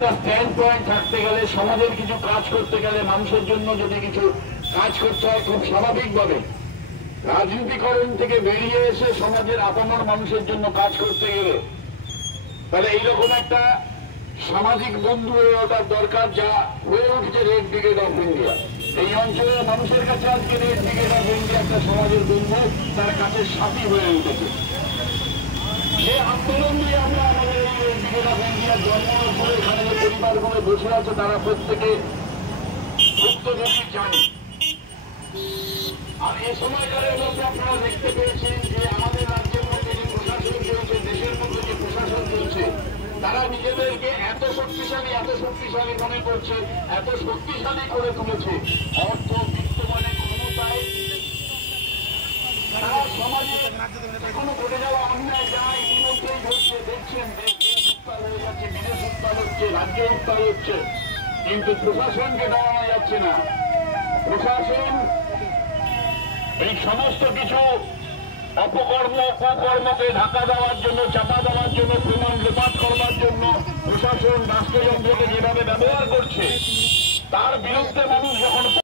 Stand point থাকতে গেলে, সমাজের কিছু কাজ করতে গেলে, মানুষের জন্য যদি কিছু কাজ করতে হয় খুব স্বাভাবিকভাবে রাজনীতিকরণ থেকে বেরিয়ে এসে সমাজের আপামর মানুষের জন্য কাজ করতে গেলে তাহলে এইরকম একটা সামাজিক বন্ধু হয়ে ওঠার দরকার, যা হয়ে উঠছে রেড ব্রিগেড অফ ইন্ডিয়া। এই অঞ্চলের মানুষের কাছে আজকে রেড ব্রিগেড অফ ইন্ডিয়া একটা সমাজের বন্ধু, তার কাছে সাথী হয়ে উঠেছে। যে আন্দোলন দিয়ে আমরা আমাদের এই রেড ব্রিগেড অফ ইন্ডিয়ার জন্ম করে এখানে যে পরিবারগুলো বসে আছে তারা প্রত্যেকে ভুক্তভোগী জানে। আর এই সময়কালের মধ্যে আপনারা দেখতে পেয়েছেন যে আমাদের রাজ্যের মধ্যে যে প্রশাসন চলছে, দেশের মধ্যে যে প্রশাসন চলছে, তারা নিজেদেরকে এত শক্তিশালী মনে করছে, এত শক্তিশালী করে তুলেছে অর্থ বিত্তমানের ক্ষমতায়। তারা সমাজে এখনো ঘটে যাওয়া অন্যায় যা ইতিমধ্যেই ঘটছে, দেখছেন দেশ উত্তাল হয়ে যাচ্ছে, বিদেশ উত্তাল হচ্ছে, রাজ্য উত্তাল হচ্ছে, কিন্তু প্রশাসনকে দাঁড়ানো যাচ্ছে না। প্রশাসন এই সমস্ত কিছু অপকর্ম কুকর্মকে ঢাকা দেওয়ার জন্য, চাপা দেওয়ার জন্য, প্রমাণ লোপাট করবার জন্য প্রশাসন রাষ্ট্রযন্ত্রকে যেভাবে ব্যবহার করছে, তার বিরুদ্ধে মানুষ যখন